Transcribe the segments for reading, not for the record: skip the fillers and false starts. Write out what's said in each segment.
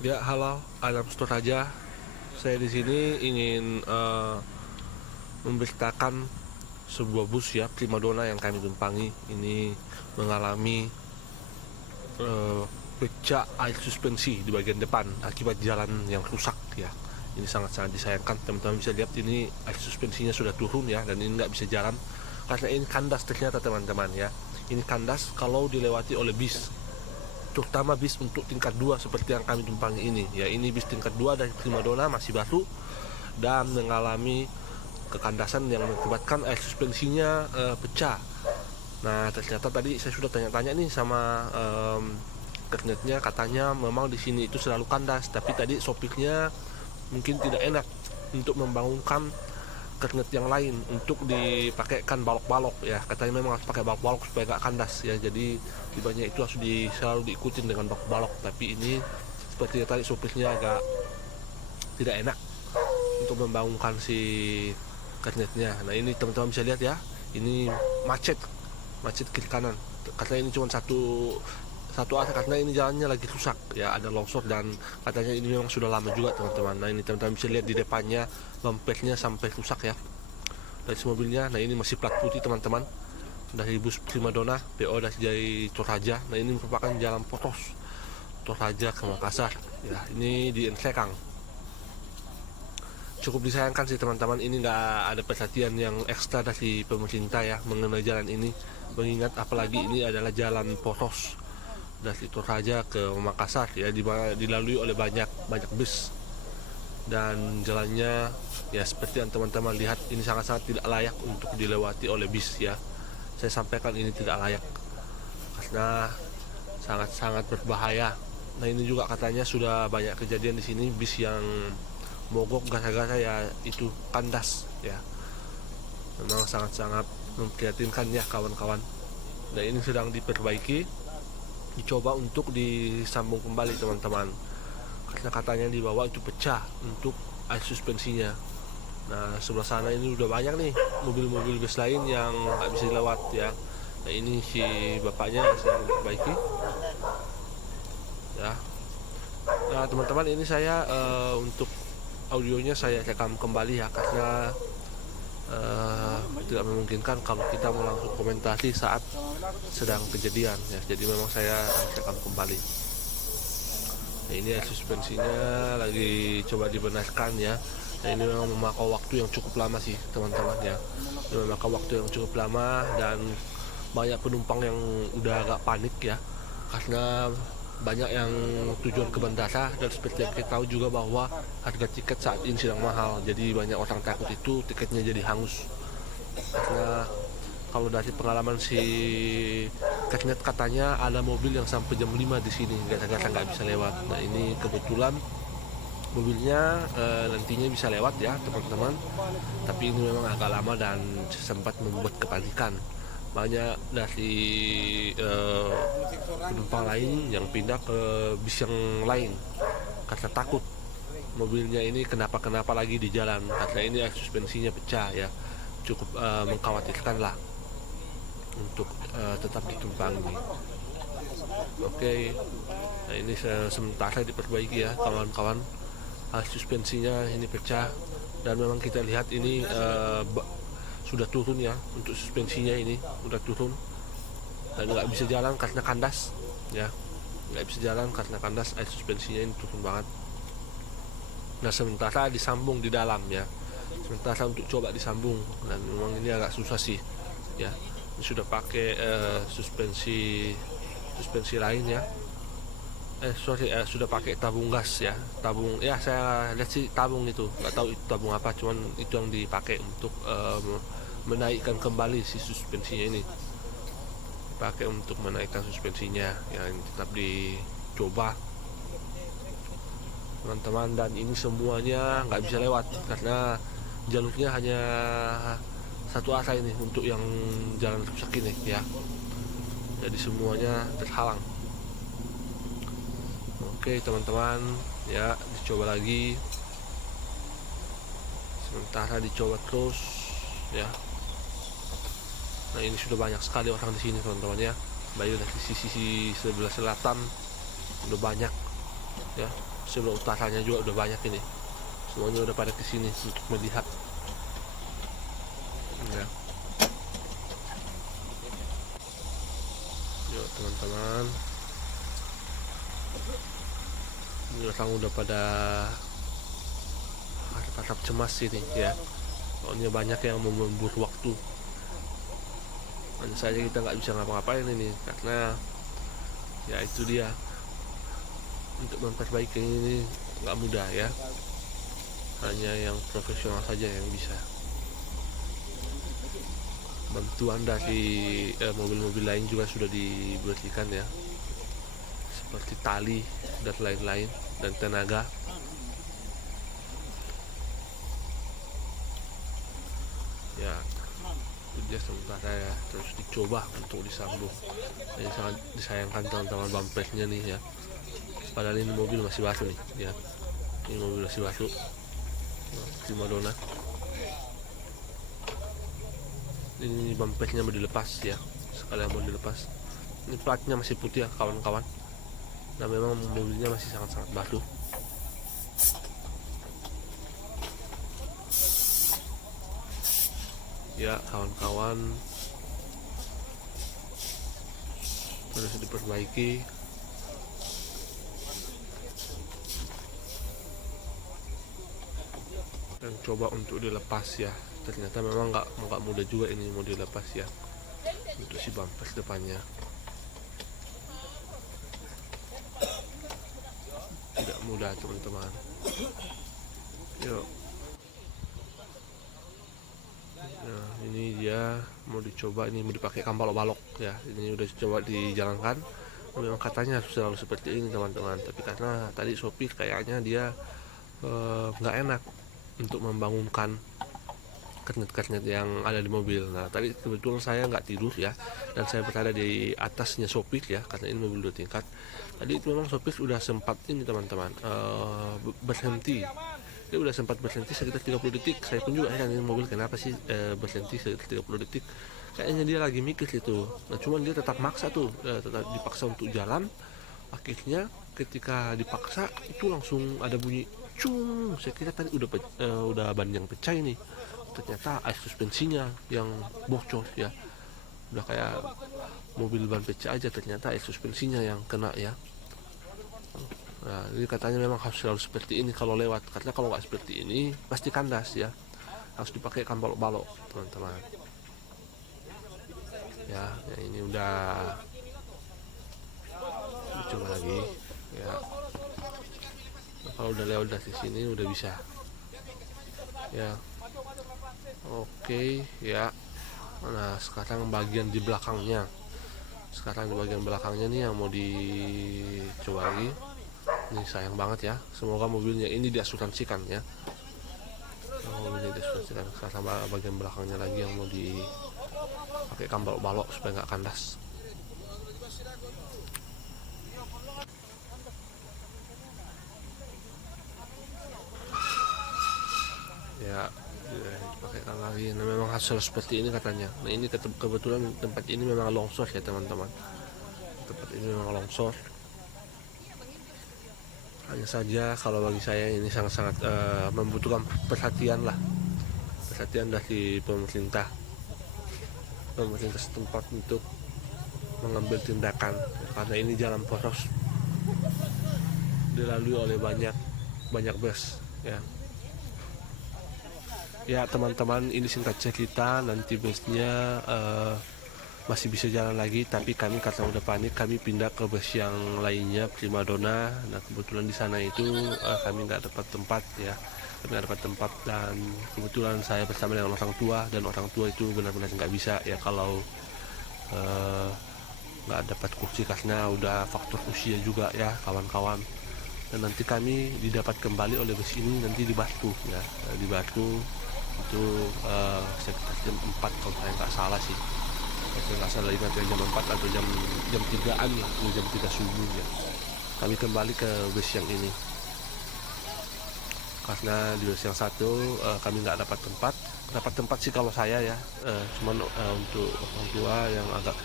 Ya, halo, Adam Storaja. Saya di sini ingin memberitakan sebuah bus ya, Primadona yang kami tumpangi ini mengalami pecah air suspensi di bagian depan akibat jalan yang rusak ya. Ini sangat-sangat disayangkan, teman-teman bisa lihat ini air suspensinya sudah turun ya, dan ini nggak bisa jalan karena ini kandas ternyata teman-teman ya. Ini kandas kalau dilewati oleh bis, terutama bis untuk tingkat 2 seperti yang kami tumpangi ini ya. Ini bis tingkat 2 dari Primadona, masih baru dan mengalami kekandasan yang mengakibatkan air suspensinya pecah. Nah, ternyata tadi saya sudah tanya-tanya nih sama kernetnya, katanya memang di sini itu selalu kandas, tapi tadi sopirnya mungkin tidak enak untuk membangunkan kernet yang lain untuk dipakaikan balok-balok ya. Katanya memang harus pakai balok-balok supaya nggak kandas ya. Jadi di banyak itu harus selalu diikutin dengan balok-balok, tapi ini seperti tadi sopirnya agak tidak enak untuk membangunkan si kernetnya. Nah, ini teman-teman bisa lihat ya, ini macet kiri kanan karena ini cuma satu arah karena ini jalannya lagi rusak ya, ada longsor dan katanya ini memang sudah lama juga teman-teman. Nah, ini teman-teman bisa lihat di depannya bumpernya sampai rusak ya dari mobilnya. Nah, ini masih plat putih teman-teman, dari bus Primadona PO dari Toraja. Nah, ini merupakan jalan potos Toraja ke Makassar ya, ini di Ensekang. Cukup disayangkan sih teman-teman, ini nggak ada perhatian yang ekstra dari pemerintah ya mengenai jalan ini, mengingat apalagi ini adalah jalan poros dari Toraja ke Makassar ya, dilalui oleh banyak bus, dan jalannya ya seperti yang teman-teman lihat ini sangat-sangat tidak layak untuk dilewati oleh bis ya. Saya sampaikan ini tidak layak karena sangat-sangat berbahaya. Nah, ini juga katanya sudah banyak kejadian di sini bis yang mogok gara-gara ya itu kandas ya. Memang sangat-sangat memprihatinkan ya kawan-kawan. Dan ini sedang diperbaiki, dicoba untuk disambung kembali teman-teman, karena katanya di bawah itu pecah untuk air suspensinya. Nah, sebelah sana ini udah banyak nih mobil-mobil bus lain yang nggak bisa lewat ya. Nah, ini si bapaknya sedang diperbaiki ya. Nah, teman-teman, ini saya untuk audionya saya rekam kembali ya, karena tidak memungkinkan kalau kita mau langsung komentasi saat sedang kejadian ya. Jadi memang saya rekam kembali. Nah, ini ya suspensinya lagi coba dibenarkan ya. Nah, ini memang memakan waktu yang cukup lama sih teman-teman ya. Ini memakan waktu yang cukup lama dan banyak penumpang yang udah agak panik ya, karena banyak yang tujuan ke bandara, dan seperti yang kita tahu juga bahwa harga tiket saat ini sedang mahal, jadi banyak orang takut itu tiketnya jadi hangus. Karena kalau dari pengalaman si Keknet, katanya ada mobil yang sampai jam 5 di sini gara-gara nggak bisa lewat. Nah, ini kebetulan mobilnya nantinya bisa lewat ya teman-teman, tapi ini memang agak lama dan sempat membuat kepanikan banyak dari penumpang lain yang pindah ke bis yang lain karena takut mobilnya ini kenapa lagi di jalan, karena ini suspensinya pecah ya. Cukup mengkhawatirkan lah untuk tetap ditumpangi. Oke. Nah, ini sementara diperbaiki ya kawan-kawan. Suspensinya ini pecah dan memang kita lihat ini sudah turun ya, untuk suspensinya ini sudah turun dan nggak bisa jalan karena kandas ya, nggak bisa jalan karena kandas, air suspensinya ini turun banget. Nah, sementara disambung di dalam ya, sementara untuk coba disambung, dan memang ini agak susah sih ya. Ini sudah pakai suspensi lain ya, sudah pakai tabung gas ya, saya lihat sih tabung itu, nggak tahu itu tabung apa, cuman itu yang dipakai untuk menaikkan kembali si suspensinya ini, dipakai untuk menaikkan suspensinya yang tetap dicoba teman-teman. Dan ini semuanya nggak bisa lewat karena jalurnya hanya satu arah ini untuk yang jalan rusak ini ya, jadi semuanya terhalang. Oke teman-teman ya, dicoba lagi, sementara dicoba terus ya. Nah, ini sudah banyak sekali orang di sini teman-teman ya, baik dari sisi sebelah selatan udah banyak ya. Sebelah utaranya juga udah banyak ini, semuanya udah pada kesini untuk melihat ya. Yuk teman-teman, ini orang udah pada tatap cemas ini ya, soalnya banyak yang memburu waktu. Hanya saja kita nggak bisa ngapa-ngapain ini karena ya itu dia, untuk memperbaiki ini nggak mudah ya, hanya yang profesional saja yang bisa. Bantuan dari mobil-mobil lain juga sudah diberikan ya, seperti tali dan lain-lain dan tenaga ya. Itu dia sementara ya, terus dicoba untuk disambung. Ini sangat disayangkan teman-teman, bumpernya nih ya, padahal ini mobil masih baru nih ya, ini mobil masih baru Prima Donna. Ini bumpernya mau dilepas ya, sekalian mau dilepas. Ini platnya masih putih ya kawan-kawan, nah memang mobilnya masih sangat-sangat baru ya kawan-kawan. Terus diperbaiki dan coba untuk dilepas ya. Ternyata memang nggak mudah juga ini mau dilepas ya, untuk si bumper depannya tidak mudah teman-teman. Yuk, nah ini dia mau dicoba, ini mau dipakai balok-balok ya. Ini udah coba dijalankan, memang katanya harus selalu seperti ini teman-teman, tapi karena tadi sopir kayaknya dia nggak enak untuk membangunkan kernet-kernet yang ada di mobil. Nah tadi kebetulan saya nggak tidur ya, dan saya berada di atasnya sopir ya, karena ini mobil 2 tingkat. Tadi itu memang sopir sudah sempat ini teman-teman berhenti. Dia udah sempat berhenti sekitar 30 detik. Saya pun juga heran, ini mobil kenapa sih berhenti sekitar 30 detik. Kayaknya dia lagi mikir itu. Nah cuman dia tetap maksa tuh, tetap dipaksa untuk jalan. Akhirnya ketika dipaksa itu langsung ada bunyi cung. Saya kira tadi udah ban yang pecah ini, ternyata air suspensinya yang bocor ya. Udah kayak mobil ban pecah aja, ternyata air suspensinya yang kena ya. Nah ini katanya memang harus selalu seperti ini kalau lewat, karena kalau nggak seperti ini pasti kandas ya, harus dipakai balok-balok teman-teman ya. Ya ini udah dicoba lagi ya. Nah, kalau udah lewat dari sini udah bisa ya. Oke ya. Nah sekarang bagian di belakangnya, nih yang mau dicoba lagi. Ini sayang banget ya, semoga mobilnya ini diasuransikan ya. Mobilnya diasuransikan. Sekarang bagian belakangnya lagi yang mau dipakai balok supaya nggak kandas ya. Pakaikan lagi. Nah memang hasil seperti ini katanya. Nah ini kebetulan tempat ini memang longsor ya teman-teman, tempat ini memang longsor. Hanya saja kalau bagi saya ini sangat-sangat membutuhkan perhatian dari pemerintah setempat untuk mengambil tindakan, karena ini jalan poros dilalui oleh banyak bus ya. Ya teman-teman, ini singkat cerita, nanti busnya masih bisa jalan lagi, tapi kami karena udah panik, kami pindah ke bus yang lainnya, Prima Donna. Nah kebetulan di sana itu kami nggak dapat tempat ya, dan kebetulan saya bersama dengan orang tua, dan orang tua itu benar-benar nggak bisa ya kalau nggak dapat kursi, karena udah faktor usia juga ya kawan-kawan. Dan nanti kami didapat kembali oleh bus ini nanti di Batu ya, di Batu itu sekitar jam 4 kalau saya nggak salah sih. Saya nggak salah ingat ya, jam 4 atau jam 3-an ya, jam 3 subuh ya. Kami kembali ke bus yang ini, karena di bus yang satu kami nggak dapat tempat sih kalau saya ya, cuman untuk orang tua yang agak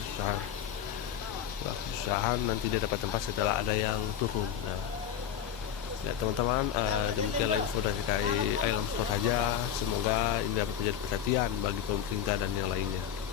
kesusahan nanti dia dapat tempat setelah ada yang turun. Nah Ya teman-teman, demikianlah info dari KAI Island Sport saja. Semoga ini dapat menjadi perhatian bagi pemerintah dan yang lainnya.